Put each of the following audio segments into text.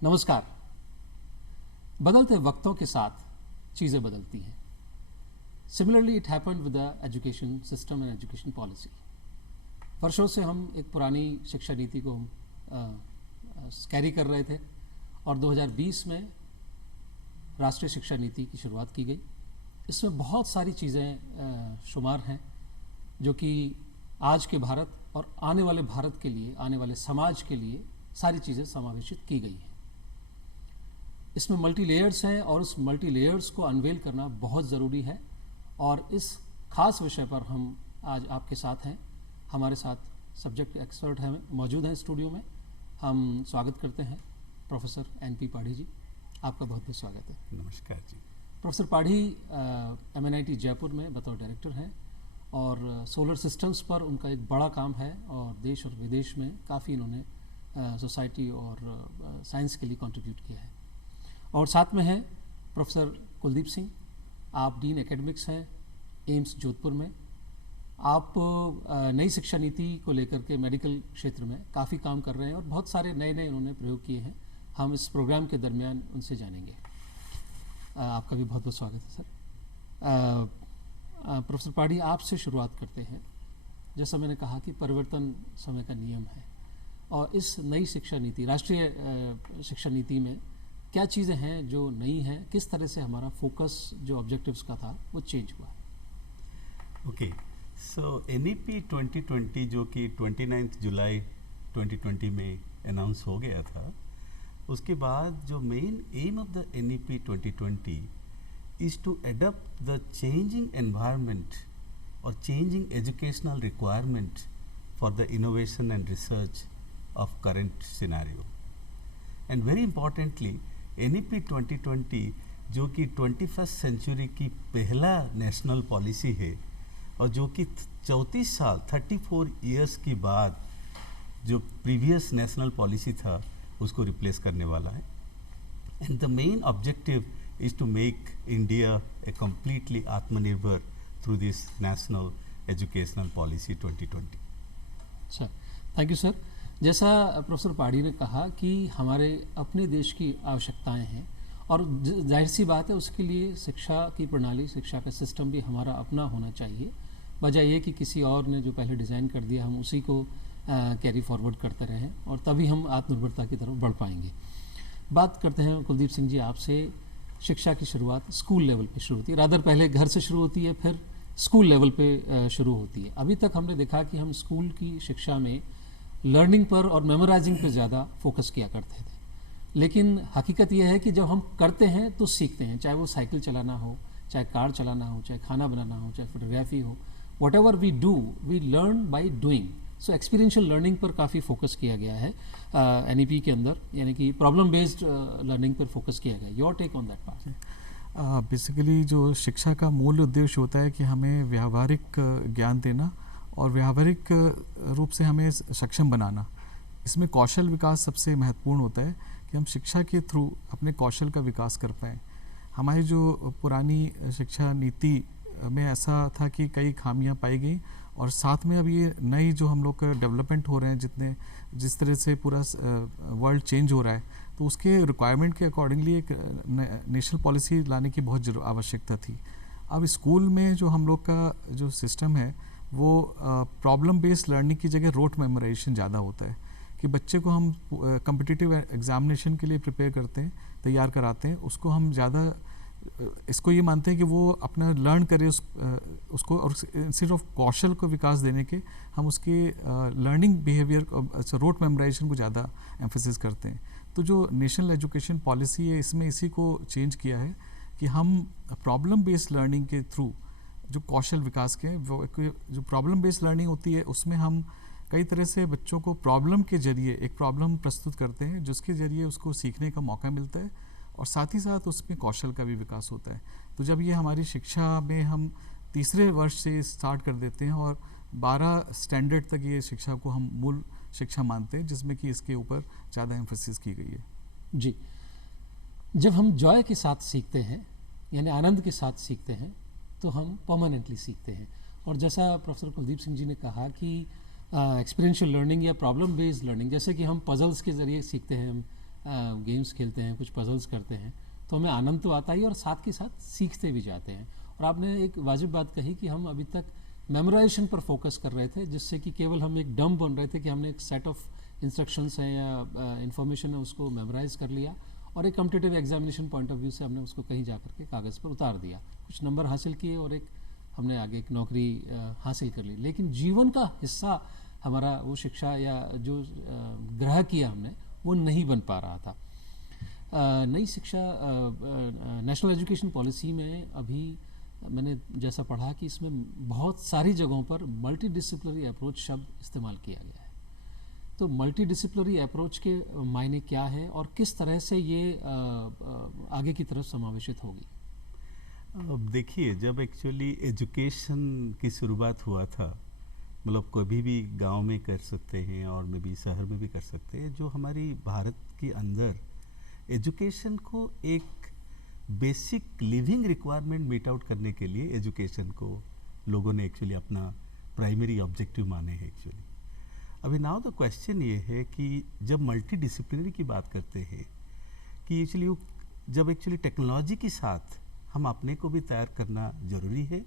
नमस्कार। बदलते वक्तों के साथ चीज़ें बदलती हैं। Similarly it happened with the education system and education policy. वर्षों से हम एक पुरानी शिक्षा नीति को कैरी कर रहे थे और 2020 में राष्ट्रीय शिक्षा नीति की शुरुआत की गई। इसमें बहुत सारी चीज़ें शुमार हैं जो कि आज के भारत और आने वाले भारत के लिए, आने वाले समाज के लिए सारी चीज़ें समावेशित की गई हैं। इसमें मल्टी लेयर्स हैं और उस मल्टी लेयर्स को अनवेल करना बहुत ज़रूरी है और इस खास विषय पर हम आज आपके साथ हैं। हमारे साथ सब्जेक्ट एक्सपर्ट हैं, मौजूद हैं स्टूडियो में। हम स्वागत करते हैं प्रोफेसर NP पाढ़ी जी। आपका बहुत बहुत स्वागत है। नमस्कार जी। प्रोफेसर पाढ़ी MNIT जयपुर में बतौर डायरेक्टर हैं और सोलर सिस्टम्स पर उनका एक बड़ा काम है और देश और विदेश में काफ़ी इन्होंने सोसाइटी और साइंस के लिए कंट्रीब्यूट किया है। और साथ में हैं प्रोफेसर कुलदीप सिंह, आप डीन एकेडमिक्स हैं एम्स जोधपुर में। आप नई शिक्षा नीति को लेकर के मेडिकल क्षेत्र में काफ़ी काम कर रहे हैं और बहुत सारे नए नए उन्होंने प्रयोग किए हैं। हम इस प्रोग्राम के दरमियान उनसे जानेंगे। आपका भी बहुत बहुत स्वागत है सर। प्रोफेसर पाढ़ी, आपसे शुरुआत करते हैं। जैसा मैंने कहा कि परिवर्तन समय का नियम है और इस नई शिक्षा नीति, राष्ट्रीय शिक्षा नीति में क्या चीज़ें हैं जो नई हैं, किस तरह से हमारा फोकस जो ऑब्जेक्टिव्स का था वो चेंज हुआ? ओके, सो NEP 2020 जो कि 29 जुलाई 2020 में अनाउंस हो गया था, उसके बाद जो main aim of the NEP 2020 is to adopt the changing environment और changing educational requirement for the innovation and research of current scenario. And very importantly NEP 2020 जो कि 21st सेंचुरी की पहला नेशनल पॉलिसी है और जो कि 34 साल 34 इयर्स के बाद जो प्रीवियस नेशनल पॉलिसी था उसको रिप्लेस करने वाला है। And the main objective is to make India a completely aatmanirbhar through this national educational policy 2020। अच्छा, थैंक यू सर। जैसा प्रोफेसर पाढ़ी ने कहा कि हमारे अपने देश की आवश्यकताएं हैं और जाहिर सी बात है उसके लिए शिक्षा की प्रणाली, शिक्षा का सिस्टम भी हमारा अपना होना चाहिए। वजह ये कि किसी और ने जो पहले डिज़ाइन कर दिया हम उसी को कैरी फॉरवर्ड करते रहें और तभी हम आत्मनिर्भरता की तरफ बढ़ पाएंगे। बात करते हैं कुलदीप सिंह जी आपसे। शिक्षा की शुरुआत स्कूल लेवल पे शुरू होती है, रादर पहले घर से शुरू होती है, फिर स्कूल लेवल पे शुरू होती है। अभी तक हमने देखा कि हम स्कूल की शिक्षा में लर्निंग पर और मेमोराइजिंग पर ज़्यादा फोकस किया करते थे, लेकिन हकीकत यह है कि जब हम करते हैं तो सीखते हैं, चाहे वो साइकिल चलाना हो, चाहे कार चलाना हो, चाहे खाना बनाना हो, चाहे फोटोग्राफी हो। Whatever we do we learn by doing. So experiential learning पर काफ़ी फोकस किया गया है NEP के अंदर, यानी कि प्रॉब्लम बेस्ड लर्निंग पर फोकस किया गया। Your take on that part? Basically जो शिक्षा का मूल उद्देश्य होता है कि हमें व्यावहारिक ज्ञान देना और व्यावहारिक रूप से हमें सक्षम बनाना। इसमें कौशल विकास सबसे महत्वपूर्ण होता है कि हम शिक्षा के थ्रू अपने कौशल का विकास कर पाएँ। हमारी जो पुरानी शिक्षा नीति में ऐसा था कि कई खामियां पाई गई और साथ में अब ये नई जो हम लोग का डेवलपमेंट हो रहे हैं, जिस तरह से पूरा वर्ल्ड चेंज हो रहा है, तो उसके रिक्वायरमेंट के अकॉर्डिंगली एक नेशनल पॉलिसी लाने की बहुत आवश्यकता थी। अब स्कूल में जो हम लोग का जो सिस्टम है वो प्रॉब्लम बेस्ड लर्निंग की जगह रोट मेमोराइजेशन ज़्यादा होता है कि बच्चे को हम कम्पिटिटिव एग्जामिनेशन के लिए प्रिपेयर करते हैं, तैयार कराते हैं, उसको हम ज़्यादा इसको ये मानते हैं कि वो अपना लर्न करे उसको, और इंस्टेड ऑफ कौशल को विकास देने के हम उसके लर्निंग बिहेवियर रोट मेमोराइजेशन को ज़्यादा एम्फेसिस करते हैं। तो जो नेशनल एजुकेशन पॉलिसी है इसमें इसी को चेंज किया है कि हम प्रॉब्लम बेस्ड लर्निंग के थ्रू जो कौशल विकास के वो जो प्रॉब्लम बेस्ड लर्निंग होती है उसमें हम कई तरह से बच्चों को प्रॉब्लम के जरिए एक प्रॉब्लम प्रस्तुत करते हैं जिसके ज़रिए उसको सीखने का मौका मिलता है और साथ ही साथ उसमें कौशल का भी विकास होता है। तो जब ये हमारी शिक्षा में हम तीसरे वर्ष से स्टार्ट कर देते हैं और 12 स्टैंडर्ड तक ये शिक्षा को हम मूल शिक्षा मानते हैं, जिसमें कि इसके ऊपर ज़्यादा एम्फेसिस की गई है। जी, जब हम जॉय के साथ सीखते हैं यानी आनंद के साथ सीखते हैं तो हम परमानेंटली सीखते हैं। और जैसा प्रोफेसर कुलदीप सिंह जी ने कहा कि एक्सपीरियंशियल लर्निंग या प्रॉब्लम बेस्ड लर्निंग, जैसे कि हम पजल्स के ज़रिए सीखते हैं, हम गेम्स खेलते हैं, कुछ पजल्स करते हैं, तो हमें आनंद तो आता ही और साथ के साथ सीखते भी जाते हैं। और आपने एक वाजिब बात कही कि हम अभी तक मेमोराइजेशन पर फोकस कर रहे थे, जिससे कि केवल हम एक डम बन रहे थे कि हमने एक सेट ऑफ इंस्ट्रक्शंस हैं या इन्फॉर्मेशन है उसको मेमोराइज कर लिया और एक competitive examination point of view से हमने उसको कहीं जा करके कागज़ पर उतार दिया, कुछ नंबर हासिल किए और एक हमने आगे एक नौकरी हासिल कर ली। लेकिन जीवन का हिस्सा हमारा वो शिक्षा या जो ग्रह किया हमने वो नहीं बन पा रहा था। नई शिक्षा नेशनल एजुकेशन पॉलिसी में अभी मैंने जैसा पढ़ा कि इसमें बहुत सारी जगहों पर मल्टी डिसिप्लिनरी अप्रोच शब्द इस्तेमाल किया गया है। तो मल्टी डिसिप्लिनरी अप्रोच के मायने क्या है और किस तरह से ये आगे की तरफ समावेशित होगी? अब देखिए, जब एक्चुअली एजुकेशन की शुरुआत हुआ था, मतलब कभी भी गांव में कर सकते हैं और में भी शहर में भी कर सकते हैं, जो हमारी भारत के अंदर एजुकेशन को एक basic living requirement meet out करने के लिए एजुकेशन को लोगों ने एक्चुअली अपना प्राइमरी ऑब्जेक्टिव माने हैं एक्चुअली। अभी नाउ द क्वेश्चन ये है कि जब मल्टी डिसिप्लिनरी की बात करते हैं कि एक्चुअली जब एक्चुअली टेक्नोलॉजी के साथ हम अपने को भी तैयार करना ज़रूरी है,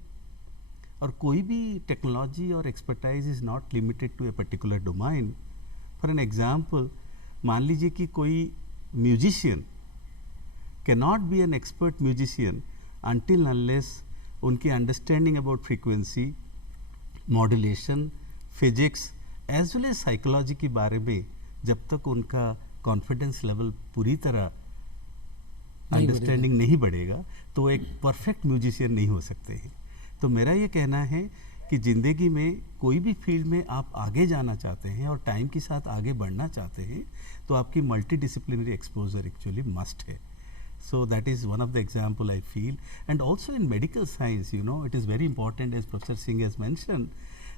और कोई भी टेक्नोलॉजी और expertise is not limited to a particular domain. For an example, मान लीजिए कि कोई musician cannot be an expert musician until unless उनकी understanding about frequency, modulation, physics as well as psychology के बारे में जब तक उनका कॉन्फिडेंस लेवल पूरी तरह अंडरस्टैंडिंग नहीं बढ़ेगा तो एक परफेक्ट म्यूजिशियन नहीं हो सकते हैं। तो मेरा ये कहना है कि ज़िंदगी में कोई भी फील्ड में आप आगे जाना चाहते हैं और टाइम के साथ आगे बढ़ना चाहते हैं तो आपकी multi disciplinary exposure actually must है। So that is one of the example I feel. And also in medical science, you know, it is very important, as Professor Singh has mentioned,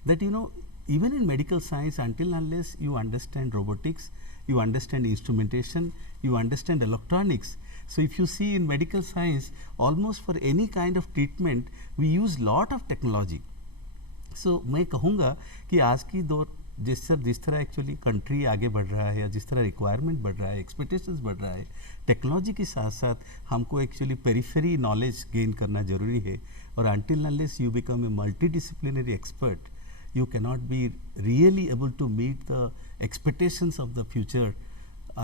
that, you know, even in medical science, until unless you understand robotics, you understand instrumentation, you understand electronics. So if you see in medical science, almost for any kind of treatment, we use lot of technology. So मैं कहूँगा कि आज की दौर जिस तरह actually country आगे बढ़ रहा है या जिस तरह रिक्वायरमेंट बढ़ रहा है, एक्सपेक्टेशंस बढ़ रहा है, टेक्नोलॉजी के साथ साथ हमको एक्चुअली पेरिफेरी नॉलेज गेन करना ज़रूरी है। और until unless you become a multidisciplinary expert, you cannot be really able to meet the expectations of the future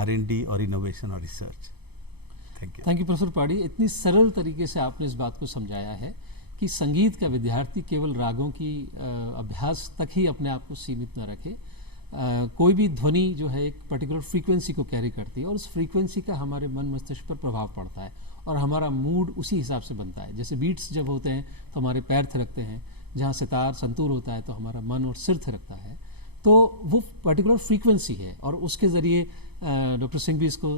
R&D or innovation or research. Thank you. Thank you professor पाड़ी, इतनी सरल तरीके से आपने इस बात को समझाया है कि संगीत का विद्यार्थी केवल रागों की अभ्यास तक ही अपने आप को सीमित न रखे। कोई भी ध्वनि जो है एक पर्टिकुलर फ्रीक्वेंसी को कैरी करती है और उस फ्रीक्वेंसी का हमारे मन मस्तिष्क पर प्रभाव पड़ता है और हमारा मूड उसी हिसाब से बनता है। जैसे बीट्स जब होते हैं तो हमारे पैर थिरकते हैं, जहाँ सितार संतूर होता है तो हमारा मन और सिर थिरकता है। तो वो पर्टिकुलर फ्रीक्वेंसी है और उसके ज़रिए डॉक्टर सिंह भी इसको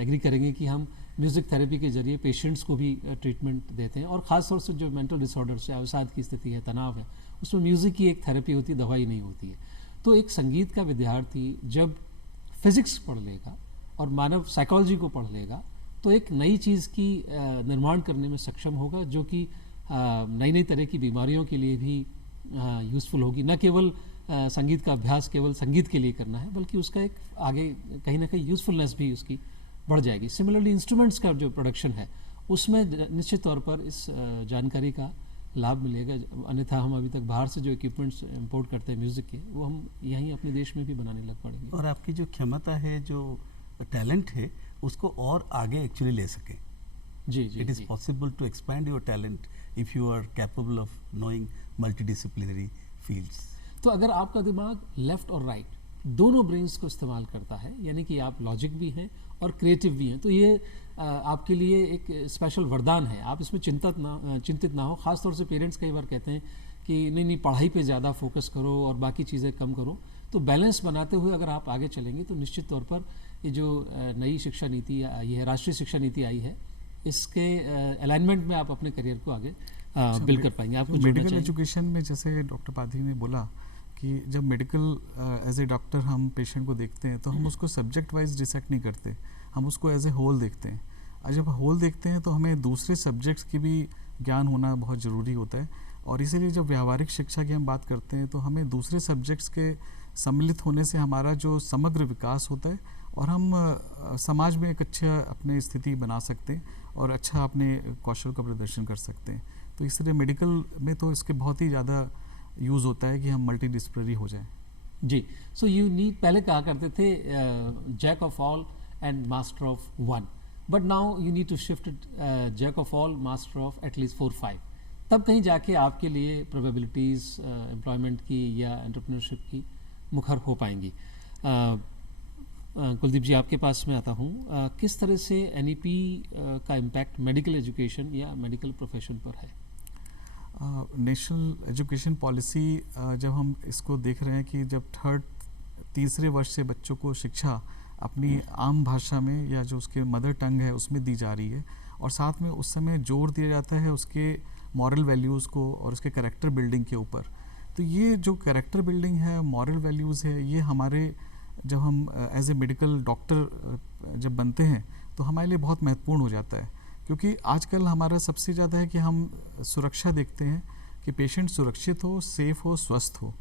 एग्री करेंगे कि हम म्यूज़िक थेरेपी के ज़रिए पेशेंट्स को भी ट्रीटमेंट देते हैं। और ख़ास तौर से जो मेंटल डिसऑर्डर्स है, अवसाद की स्थिति है, तनाव है, उसमें म्यूज़िक की एक थेरेपी होती है, दवाई नहीं होती है। तो एक संगीत का विद्यार्थी जब फिज़िक्स पढ़ लेगा और मानव साइकोलॉजी को पढ़ लेगा तो एक नई चीज़ की निर्माण करने में सक्षम होगा, जो कि नई नई तरह की बीमारियों के लिए भी यूज़फुल होगी। न केवल संगीत का अभ्यास केवल संगीत के लिए करना है, बल्कि उसका एक आगे कहीं ना कहीं यूज़फुलनेस भी उसकी बढ़ जाएगी। सिमिलरली इंस्ट्रूमेंट्स का जो प्रोडक्शन है उसमें निश्चित तौर पर इस जानकारी का लाभ मिलेगा। अन्यथा हम अभी तक बाहर से जो इक्विपमेंट्स इंपोर्ट करते हैं म्यूज़िक के, वो हम यहीं अपने देश में भी बनाने लग पड़ेंगे। और आपकी जो क्षमता है, जो टैलेंट है, उसको और आगे एक्चुअली ले सकें। जी जी, it is possible to expand your talent if you are capable of knowing multidisciplinary fields. तो अगर आपका दिमाग लेफ़्ट और राइट दोनों ब्रेन्स को इस्तेमाल करता है, यानी कि आप लॉजिक भी हैं और क्रिएटिव भी हैं, तो ये आपके लिए एक स्पेशल वरदान है। आप इसमें चिंतित ना हो। ख़ास तौर से पेरेंट्स कई बार कहते हैं कि नहीं पढ़ाई पे ज़्यादा फोकस करो और बाकी चीज़ें कम करो। तो बैलेंस बनाते हुए अगर आप आगे चलेंगे तो निश्चित तौर पर ये जो नई शिक्षा नीति आई है, राष्ट्रीय शिक्षा नीति आई है, इसके अलाइनमेंट में आप अपने करियर को आगे बिल्ड कर पाएंगे। आपको मेडिकल एजुकेशन में जैसे डॉक्टर पाधी ने बोला कि जब मेडिकल एज ए डॉक्टर हम पेशेंट को देखते हैं तो हम उसको सब्जेक्ट वाइज डिसेक्ट नहीं करते, हम उसको एज ए होल देखते हैं। और जब होल देखते हैं तो हमें दूसरे सब्जेक्ट्स की भी ज्ञान होना बहुत ज़रूरी होता है। और इसीलिए जब व्यावहारिक शिक्षा की हम बात करते हैं तो हमें दूसरे सब्जेक्ट्स के सम्मिलित होने से हमारा जो समग्र विकास होता है और हम समाज में एक अच्छा अपने स्थिति बना सकते हैं और अच्छा अपने कौशल का प्रदर्शन कर सकते हैं। तो इस तरह मेडिकल में तो इसके बहुत ही ज़्यादा यूज़ होता है कि हम मल्टीडिसिप्लिनरी हो जाएं। जी, सो यू नीड, पहले कहा करते थे jack of all and master of one, but now you need to shift jack of all master of at least 4-5, तब कहीं जाके आपके लिए प्रोबेबिलिटीज़ एम्प्लॉयमेंट की या एंटरप्रेन्योरशिप की मुखर हो पाएंगी। कुलदीप जी, आपके पास में आता हूँ, किस तरह से NEP का इम्पैक्ट मेडिकल एजुकेशन या मेडिकल प्रोफेशन पर है? नेशनल एजुकेशन पॉलिसी जब हम इसको देख रहे हैं कि जब तीसरे वर्ष से बच्चों को शिक्षा अपनी आम भाषा में या जो उसके मदर टंग है उसमें दी जा रही है, और साथ में उस समय जोर दिया जाता है उसके मॉरल वैल्यूज़ को और उसके कैरेक्टर बिल्डिंग के ऊपर। तो ये जो कैरेक्टर बिल्डिंग है, मॉरल वैल्यूज़ है, ये हमारे जब हम एज ए मेडिकल डॉक्टर जब बनते हैं तो हमारे लिए बहुत महत्वपूर्ण हो जाता है, क्योंकि आजकल हमारा सबसे ज़्यादा है कि हम सुरक्षा देखते हैं कि पेशेंट सुरक्षित हो, सेफ़ हो, स्वस्थ हो,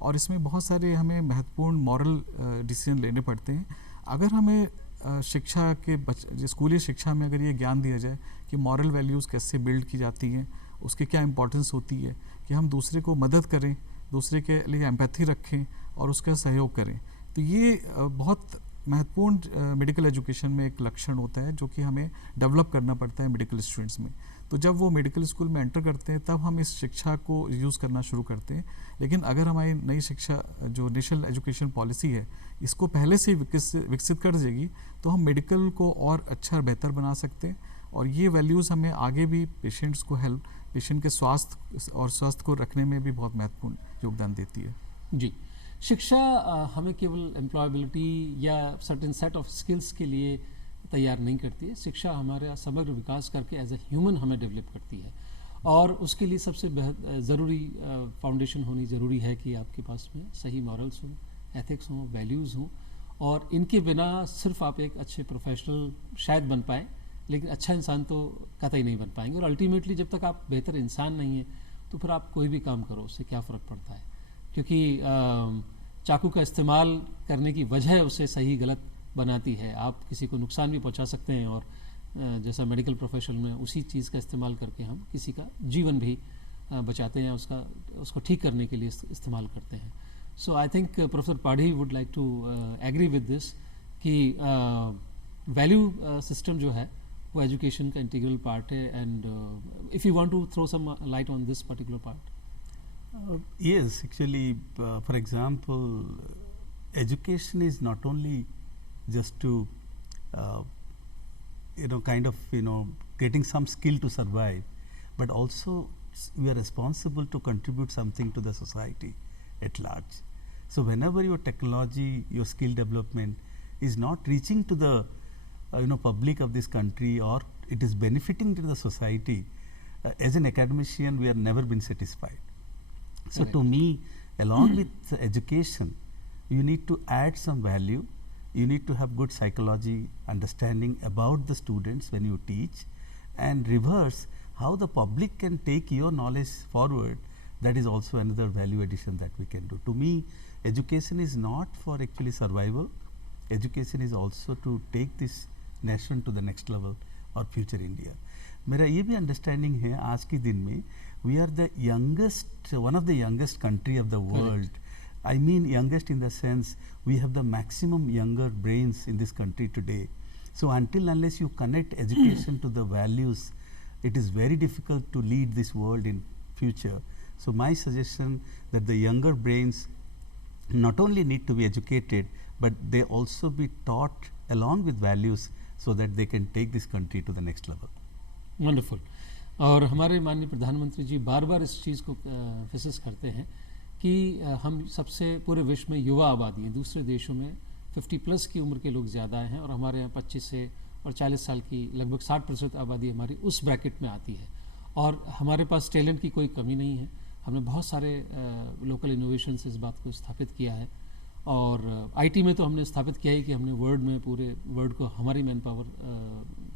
और इसमें बहुत सारे हमें महत्वपूर्ण मॉरल डिसीजन लेने पड़ते हैं। अगर हमें शिक्षा के स्कूली शिक्षा में अगर ये ज्ञान दिया जाए कि मॉरल वैल्यूज़ कैसे बिल्ड की जाती हैं, उसकी क्या इंपॉर्टेंस होती है, कि हम दूसरे को मदद करें, दूसरे के लिए एम्पैथी रखें और उसका सहयोग करें, तो ये बहुत महत्वपूर्ण मेडिकल एजुकेशन में एक लक्षण होता है जो कि हमें डेवलप करना पड़ता है मेडिकल स्टूडेंट्स में। तो जब वो मेडिकल स्कूल में एंटर करते हैं तब हम इस शिक्षा को यूज़ करना शुरू करते हैं। लेकिन अगर हमारी नई शिक्षा जो नेशनल एजुकेशन पॉलिसी है इसको पहले से विकसित कर देगी तो हम मेडिकल को और अच्छा और बेहतर बना सकते हैं, और ये वैल्यूज़ हमें आगे भी पेशेंट्स को पेशेंट के स्वास्थ्य को रखने में भी बहुत महत्वपूर्ण योगदान देती है। जी, शिक्षा हमें केवल एम्प्लॉयबिलिटी या सर्टेन सेट ऑफ स्किल्स के लिए तैयार नहीं करती है। शिक्षा हमारा समग्र विकास करके एज ए ह्यूमन हमें डेवलप करती है, और उसके लिए सबसे ज़रूरी फाउंडेशन होनी ज़रूरी है कि आपके पास में सही मॉरल्स हों, एथिक्स हों, वैल्यूज़ हों, और इनके बिना सिर्फ आप एक अच्छे प्रोफेशनल शायद बन पाएँ, लेकिन अच्छा इंसान तो कतई नहीं बन पाएंगे। और अल्टीमेटली जब तक आप बेहतर इंसान नहीं हैं तो फिर आप कोई भी काम करो उससे क्या फ़र्क पड़ता है, क्योंकि चाकू का इस्तेमाल करने की वजह उसे सही गलत बनाती है। आप किसी को नुकसान भी पहुंचा सकते हैं, और जैसा मेडिकल प्रोफेशन में उसी चीज़ का इस्तेमाल करके हम किसी का जीवन भी बचाते हैं, उसको ठीक करने के लिए इस्तेमाल करते हैं। So I think professor Padhi would like to agree with this कि वैल्यू सिस्टम जो है वो एजुकेशन का इंटीग्रल पार्ट है, and if you want to throw some light on this particular part. Yes, actually, for example, education is not only just to, kind of, getting some skill to survive, but also we are responsible to contribute something to the society at large. So whenever your technology, your skill development is not reaching to the, public of this country, or it is benefiting to the society, as an academician, we have never been satisfied. So to me, along with education, you need to add some value. You need to have good psychology understanding about the students when you teach, and reverse how the public can take your knowledge forward. That is also another value addition that we can do. To me, education is not for actually survival. Education is also to take this nation to the next level or future India. मेरा ये भी understanding है आज के दिन में we are the youngest, one of the youngest country of the world. I mean youngest in the sense we have the maximum younger brains in this country today. So until unless you connect education to the values, it is very difficult to lead this world in future. So my suggestion that the younger brains not only need to be educated, but they also be taught along with values so that they can take this country to the next level. Wonderful. और हमारे माननीय प्रधानमंत्री जी बार बार इस चीज़ को फिसिस करते हैं कि हम सबसे पूरे विश्व में युवा आबादी हैं। दूसरे देशों में 50+ की उम्र के लोग ज़्यादा हैं, और हमारे यहाँ 25 से और 40 साल की लगभग 60% आबादी हमारी उस ब्रैकेट में आती है, और हमारे पास टैलेंट की कोई कमी नहीं है। हमने बहुत सारे लोकल इनोवेशन से इस बात को स्थापित किया है, और IT में तो हमने स्थापित किया ही कि हमने वर्ल्ड में पूरे वर्ल्ड को हमारी मैन पावर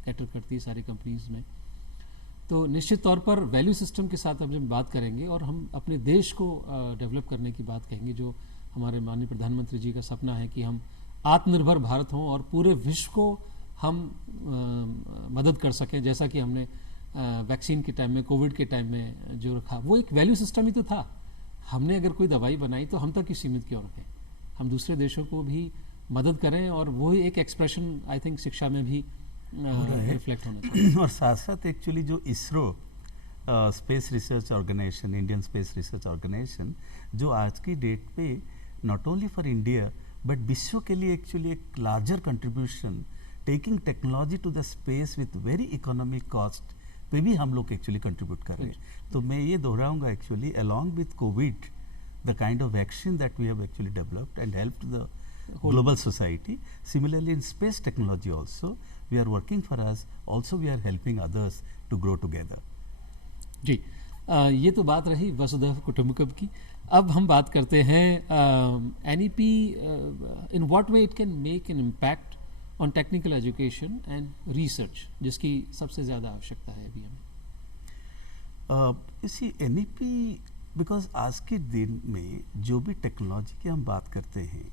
कैटर करती है सारी कंपनीज़ में। तो निश्चित तौर पर वैल्यू सिस्टम के साथ हम जब बात करेंगे और हम अपने देश को डेवलप करने की बात कहेंगे, जो हमारे माननीय प्रधानमंत्री जी का सपना है कि हम आत्मनिर्भर भारत हों और पूरे विश्व को हम मदद कर सकें, जैसा कि हमने वैक्सीन के टाइम में, कोविड के टाइम में जो रखा, वो एक वैल्यू सिस्टम ही तो था। हमने अगर कोई दवाई बनाई तो हम तक ही सीमित क्यों रखें, हम दूसरे देशों को भी मदद करें, और वो एक एक्सप्रेशन आई थिंक शिक्षा में भी रिफ्लेक्ट होना चाहिए। और साथ साथ एक्चुअली जो ISRO Space Research Organisation, Indian Space Research Organisation, जो आज की डेट पे not only for India but विश्व के लिए एक्चुअली एक larger contribution, taking technology to the space with very economic cost पे भी हम लोग एक्चुअली कंट्रीब्यूट कर रहे हैं। तो मैं ये दोहराऊंगा actually along with Covid, the kind of vaccine that we have actually developed and helped the global society. Similarly, in space technology also, we are working for us, also we are helping others to grow together. जी, ये तो बात रही वसुधैव कुटुंबकम की। अब हम बात करते हैं NEP, in what way it can make an impact on technical education and research, जिसकी सबसे ज़्यादा आवश्यकता है अभी हमें। इसी NEP, बिकॉज आज के दिन में जो भी टेक्नोलॉजी की हम बात करते हैं,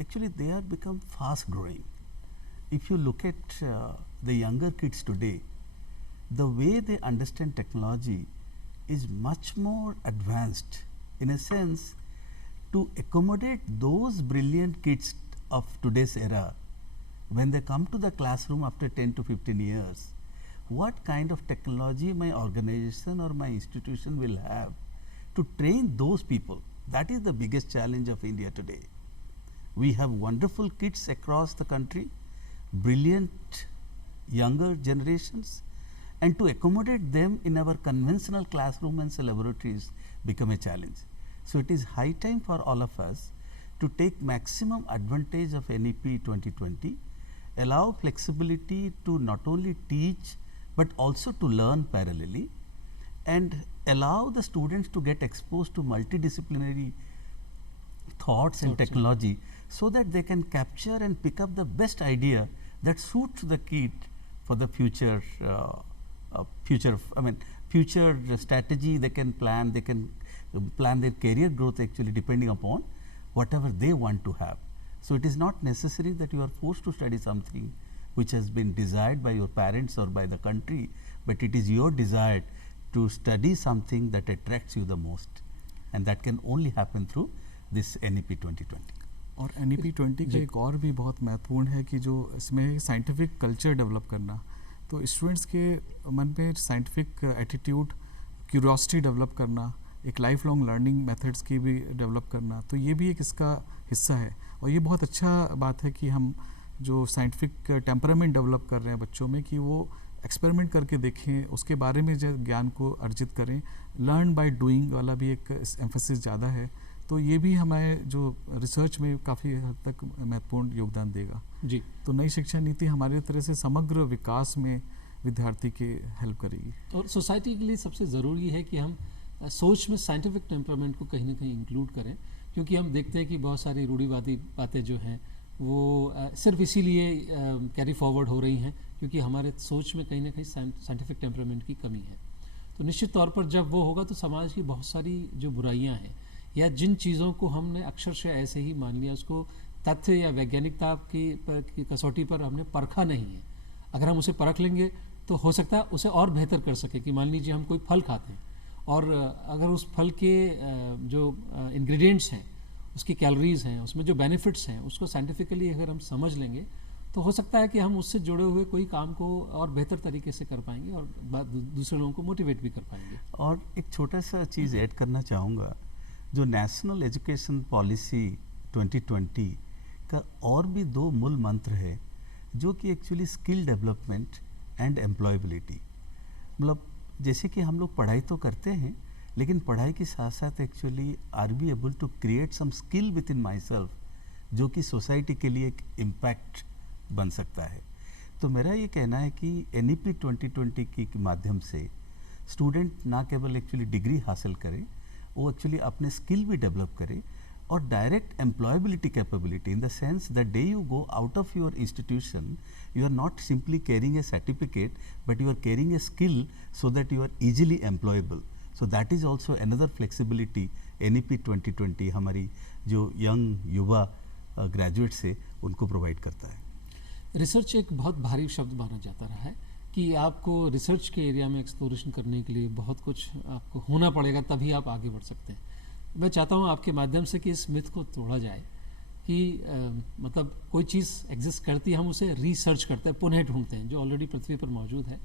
actually they are become fast growing. If you look at the younger kids today, the way they understand technology is much more advanced in a sense to accommodate those brilliant kids of today's era when they come to the classroom after 10 to 15 years. What kind of technology my organization or my institution will have to train those people? That is the biggest challenge of India today. We have wonderful kids across the country, brilliant younger generations, and to accommodate them in our conventional classroom and laboratories become a challenge. So it is high time for all of us to take maximum advantage of NEP 2020, allow flexibility to not only teach but also to learn parallelly, and allow the students to get exposed to multidisciplinary thoughts and technology, so that they can capture and pick up the best idea that suits the kid for the future future strategy they can plan. They can plan their career growth actually depending upon whatever they want to have. So it is not necessary that you are forced to study something which has been desired by your parents or by the country, but it is your desire to study something that attracts you the most, and that can only happen through this NEP 2020. और NEP 20 का एक और भी बहुत महत्वपूर्ण है कि जो इसमें साइंटिफिक कल्चर डेवलप करना, तो स्टूडेंट्स के मन में साइंटिफिक एटीट्यूड, क्यूरियोसिटी डेवलप करना, एक लाइफ लॉन्ग लर्निंग मेथड्स की भी डेवलप करना, तो ये भी एक इसका हिस्सा है। और ये बहुत अच्छा बात है कि हम जो साइंटिफिक टेम्परामेंट डेवलप कर रहे हैं बच्चों में, कि वो एक्सपेरिमेंट करके देखें, उसके बारे में जो ज्ञान को अर्जित करें। लर्न बाय डूइंग वाला भी एक एम्फेसिस ज़्यादा है, तो ये भी हमारे जो रिसर्च में काफ़ी हद तक महत्वपूर्ण योगदान देगा। जी, तो नई शिक्षा नीति हमारे तरह से समग्र विकास में विद्यार्थी के हेल्प करेगी। और सोसाइटी के लिए सबसे ज़रूरी है कि हम सोच में साइंटिफिक टेम्परामेंट को कहीं ना कहीं इंक्लूड करें, क्योंकि हम देखते हैं कि बहुत सारी रूढ़िवादी बातें जो हैं वो सिर्फ इसीलिए कैरी फॉरवर्ड हो रही हैं क्योंकि हमारे सोच में कहीं ना कहीं साइंटिफिक टेम्परामेंट की कमी है। तो निश्चित तौर पर जब वो होगा तो समाज की बहुत सारी जो बुराइयां हैं या जिन चीज़ों को हमने अक्षरशः ऐसे ही मान लिया, उसको तथ्य या वैज्ञानिकता की कसौटी पर हमने परखा नहीं है, अगर हम उसे परख लेंगे तो हो सकता है उसे और बेहतर कर सके। कि मान लीजिए हम कोई फल खाते हैं और अगर उस फल के जो इंग्रेडिएंट्स हैं, उसकी कैलोरीज़ हैं, उसमें जो बेनिफिट्स हैं, उसको साइंटिफिकली अगर हम समझ लेंगे तो हो सकता है कि हम उससे जुड़े हुए कोई काम को और बेहतर तरीके से कर पाएंगे और दूसरे लोगों को मोटिवेट भी कर पाएंगे। और एक छोटा सा चीज़ ऐड करना चाहूँगा, जो नेशनल एजुकेशन पॉलिसी 2020 का और भी दो मूल मंत्र है जो कि actually skill development and employability. मतलब जैसे कि हम लोग पढ़ाई तो करते हैं, लेकिन पढ़ाई के साथ साथ actually are be able to create some skill within myself, जो कि सोसाइटी के लिए एक इम्पैक्ट बन सकता है। तो मेरा ये कहना है कि NEP 2020 के माध्यम से स्टूडेंट ना केवल एक्चुअली डिग्री हासिल करे, वो एक्चुअली अपने स्किल भी डेवलप करे और direct employability capability, in the sense the day you go out of your institution you are not simply carrying a certificate but you are carrying a skill so that you are easily employable. So that is also another flexibility NEP 2020 हमारी जो young युवा graduates है उनको provide करता है। Research एक बहुत भारी शब्द माना जाता रहा है कि आपको रिसर्च के एरिया में एक्सप्लोरेशन करने के लिए बहुत कुछ आपको होना पड़ेगा, तभी आप आगे बढ़ सकते हैं। मैं चाहता हूँ आपके माध्यम से कि इस मिथ को तोड़ा जाए कि मतलब कोई चीज़ एग्जिस्ट करती है, हम उसे रिसर्च करते हैं, पुनः ढूंढते हैं जो ऑलरेडी पृथ्वी पर मौजूद है।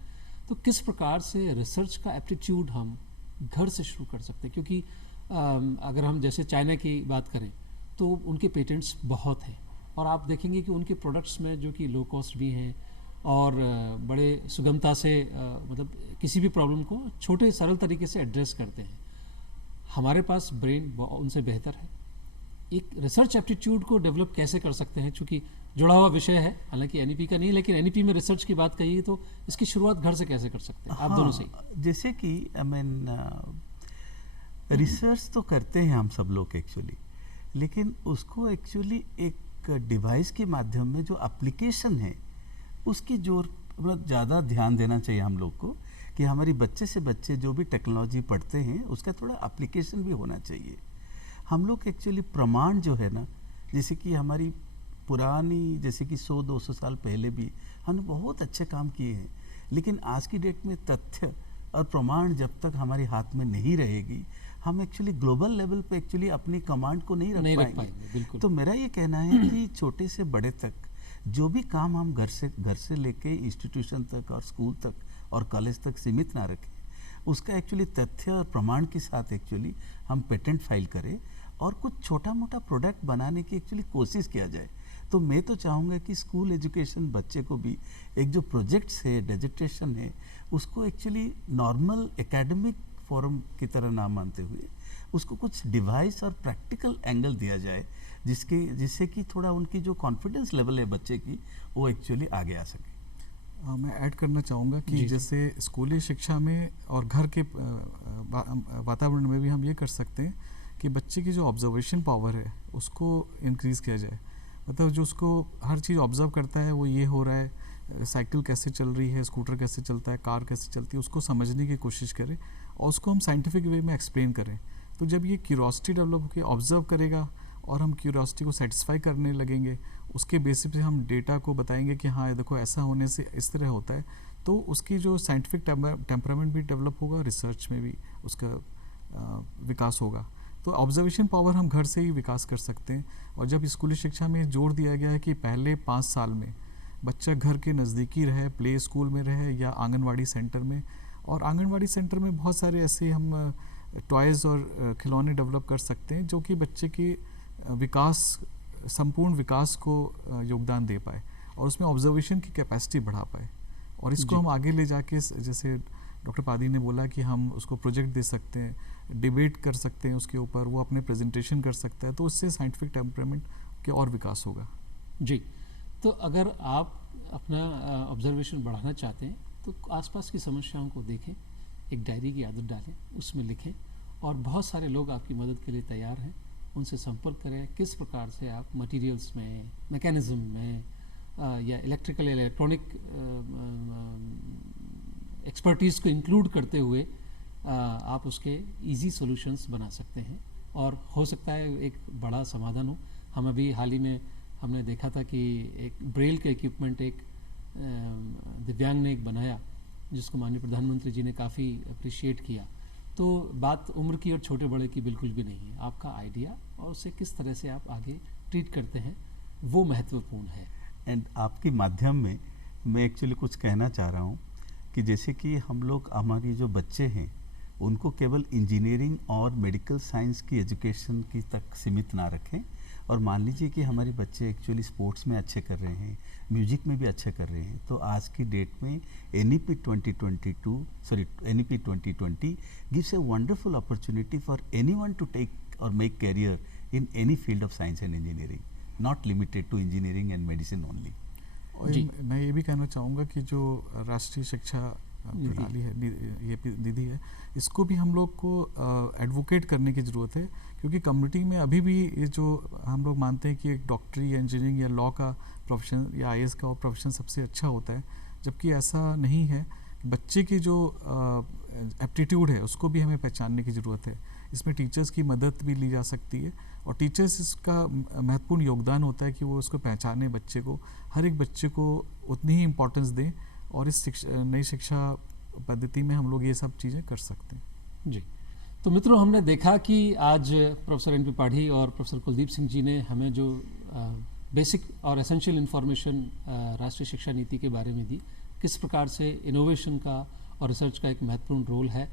तो किस प्रकार से रिसर्च का एप्टीट्यूड हम घर से शुरू कर सकते हैं? क्योंकि अगर हम जैसे चाइना की बात करें तो उनके पेटेंट्स बहुत हैं, और आप देखेंगे कि उनके प्रोडक्ट्स में जो कि लो कॉस्ट भी हैं और बड़े सुगमता से मतलब किसी भी प्रॉब्लम को छोटे सरल तरीके से एड्रेस करते हैं। हमारे पास ब्रेन उनसे बेहतर है। एक रिसर्च एप्टीट्यूड को डेवलप कैसे कर सकते हैं? चूँकि जुड़ा हुआ विषय है, हालांकि एनईपी का नहीं, लेकिन एनईपी में रिसर्च की बात कही तो इसकी शुरुआत घर से कैसे कर सकते हैं? आप दोनों से। जैसे कि रिसर्च तो करते हैं हम सब लोग एक्चुअली, लेकिन उसको एक्चुअली एक डिवाइस के माध्यम में जो एप्लीकेशन है उसकी जोर मतलब ज़्यादा ध्यान देना चाहिए हम लोग को, कि हमारी बच्चे से बच्चे जो भी टेक्नोलॉजी पढ़ते हैं उसका थोड़ा एप्लीकेशन भी होना चाहिए। हम लोग एक्चुअली प्रमाण जो है ना, जैसे कि हमारी पुरानी जैसे कि 100-200 साल पहले भी हमने बहुत अच्छे काम किए हैं, लेकिन आज की डेट में तथ्य और प्रमाण जब तक हमारे हाथ में नहीं रहेगी, हम एक्चुअली ग्लोबल लेवल पे एक्चुअली अपनी कमांड को नहीं रख पाएंगे। तो मेरा ये कहना है कि छोटे से बड़े तक जो भी काम हम घर से लेके इंस्टीट्यूशन तक और स्कूल तक और कॉलेज तक सीमित ना रखें, उसका एक्चुअली तथ्य और प्रमाण के साथ एक्चुअली हम पेटेंट फाइल करें और कुछ छोटा मोटा प्रोडक्ट बनाने की एक्चुअली कोशिश किया जाए। तो मैं तो चाहूँगा कि स्कूल एजुकेशन बच्चे को भी एक जो प्रोजेक्ट्स है, डिजिटेशन है, उसको एक्चुअली नॉर्मल एकेडमिक फोरम की तरह ना मानते हुए उसको कुछ डिवाइस और प्रैक्टिकल एंगल दिया जाए, जिससे कि थोड़ा उनकी जो कॉन्फिडेंस लेवल है बच्चे की वो एक्चुअली आगे आ सके। मैं ऐड करना चाहूँगा कि जैसे स्कूली शिक्षा में और घर के वातावरण में भी हम ये कर सकते हैं कि बच्चे की जो ऑब्जर्वेशन पावर है उसको इंक्रीज़ किया जाए। मतलब जो उसको हर चीज़ ऑब्जर्व करता है, वो ये हो रहा है, साइकिल कैसे चल रही है, स्कूटर कैसे चलता है, कार कैसे चलती है, उसको समझने की कोशिश करें और उसको हम साइंटिफिक वे में एक्सप्लेन करें। तो जब ये क्यूरोसिटी डेवलप होकर ऑब्जर्व करेगा और हम क्यूरोसिटी को सेटिस्फाई करने लगेंगे, उसके बेसिस पे हम डेटा को बताएंगे कि हाँ ये देखो ऐसा होने से इस तरह होता है, तो उसकी जो साइंटिफिक टेम्परामेंट भी डेवलप होगा, रिसर्च में भी उसका विकास होगा। तो ऑब्जर्वेशन पावर हम घर से ही विकास कर सकते हैं। और जब स्कूली शिक्षा में जोर दिया गया है कि पहले 5 साल में बच्चा घर के नज़दीकी रहे, प्ले स्कूल में रहे या आंगनवाड़ी सेंटर में, और आंगनवाड़ी सेंटर में बहुत सारे ऐसे हम टॉयज़ और खिलौने डेवलप कर सकते हैं जो कि बच्चे की विकास, संपूर्ण विकास को योगदान दे पाए और उसमें ऑब्जर्वेशन की कैपेसिटी बढ़ा पाए। और इसको हम आगे ले जाके, जैसे डॉक्टर पादी ने बोला कि हम उसको प्रोजेक्ट दे सकते हैं, डिबेट कर सकते हैं उसके ऊपर, वो अपने प्रेजेंटेशन कर सकता है, तो उससे साइंटिफिक टेम्परामेंट के और विकास होगा। जी, तो अगर आप अपना ऑब्जर्वेशन बढ़ाना चाहते हैं तो आसपास की समस्याओं को देखें, एक डायरी की आदत डालें, उसमें लिखें, और बहुत सारे लोग आपकी मदद के लिए तैयार हैं, उनसे संपर्क करें। किस प्रकार से आप मटेरियल्स में, मैकेनिज्म में या इलेक्ट्रिकल या इलेक्ट्रॉनिक एक्सपर्टीज़ को इंक्लूड करते हुए आप उसके इजी सॉल्यूशंस बना सकते हैं और हो सकता है एक बड़ा समाधान हो। हम अभी हाल ही में हमने देखा था कि एक ब्रेल का इक्विपमेंट एक दिव्यांग ने एक बनाया, जिसको माननीय प्रधानमंत्री जी ने काफ़ी अप्रिशिएट किया। तो बात उम्र की और छोटे बड़े की बिल्कुल भी नहीं है, आपका आइडिया और उसे किस तरह से आप आगे ट्रीट करते हैं वो महत्वपूर्ण है। एंड आपके माध्यम में मैं एक्चुअली कुछ कहना चाह रहा हूँ कि जैसे कि हम लोग, हमारी जो बच्चे हैं उनको केवल इंजीनियरिंग और मेडिकल साइंस की एजुकेशन की तक सीमित ना रखें, और मान लीजिए कि हमारे बच्चे एक्चुअली स्पोर्ट्स में अच्छे कर रहे हैं, म्यूजिक में भी अच्छे कर रहे हैं, तो आज की डेट में NEP 2020 gives a wonderful opportunity for anyone to take or make career in any field of science and engineering, not limited to engineering and medicine only. और मैं ये भी कहना चाहूँगा कि जो राष्ट्रीय शिक्षा प्रणाली है, ये निधि है, इसको भी हम लोग को एडवोकेट करने की ज़रूरत है, क्योंकि कम्युनिटी में अभी भी ये जो हम लोग मानते हैं कि एक डॉक्टरी या इंजीनियरिंग या लॉ का प्रोफेशन या IAS का प्रोफेशन सबसे अच्छा होता है, जबकि ऐसा नहीं है। बच्चे की जो एप्टीट्यूड है उसको भी हमें पहचानने की ज़रूरत है। इसमें टीचर्स की मदद भी ली जा सकती है और टीचर्स इसका महत्वपूर्ण योगदान होता है कि वो उसको पहचाने, बच्चे को, हर एक बच्चे को उतनी ही इम्पोर्टेंस दें और इस नई शिक्षा पद्धति में हम लोग ये सब चीज़ें कर सकते हैं। जी, तो मित्रों, हमने देखा कि आज प्रोफेसर एन पी पाढ़ी और प्रोफेसर कुलदीप सिंह जी ने हमें जो बेसिक और एसेंशियल इन्फॉर्मेशन राष्ट्रीय शिक्षा नीति के बारे में दी, किस प्रकार से इनोवेशन का और रिसर्च का एक महत्वपूर्ण रोल है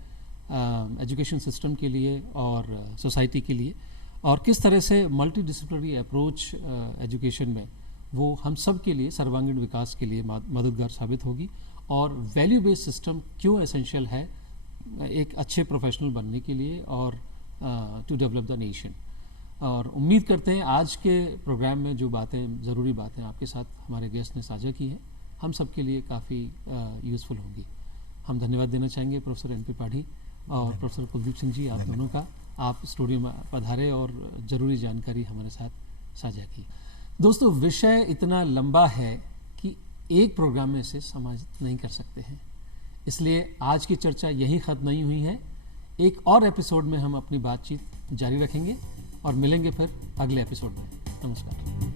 एजुकेशन सिस्टम के लिए और सोसाइटी के लिए, और किस तरह से मल्टी डिसिप्लिनरी अप्रोच एजुकेशन में वो हम सब के लिए सर्वांगीण विकास के लिए मददगार साबित होगी, और वैल्यू बेस्ड सिस्टम क्यों एसेंशियल है एक अच्छे प्रोफेशनल बनने के लिए और टू डेवलप द नेशन। और उम्मीद करते हैं आज के प्रोग्राम में जो बातें, ज़रूरी बातें आपके साथ हमारे गेस्ट ने साझा की है, हम सब के लिए काफ़ी यूज़फुल होंगी। हम धन्यवाद देना चाहेंगे प्रोफेसर एन पी पाढ़ी और प्रोफेसर कुलदीप सिंह जी, आप दोनों का। आप स्टूडियो में पधारे और ज़रूरी जानकारी हमारे साथ साझा की। दोस्तों, विषय इतना लंबा है कि एक प्रोग्राम में इसे समाहित नहीं कर सकते हैं, इसलिए आज की चर्चा यही ख़त्म नहीं हुई है। एक और एपिसोड में हम अपनी बातचीत जारी रखेंगे और मिलेंगे फिर अगले एपिसोड में। नमस्कार।